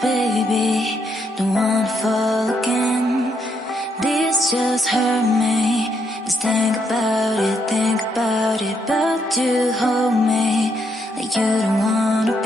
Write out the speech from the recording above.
baby, don't wanna fall again. This just hurt me. Just think about it, but you hold me like you don't wanna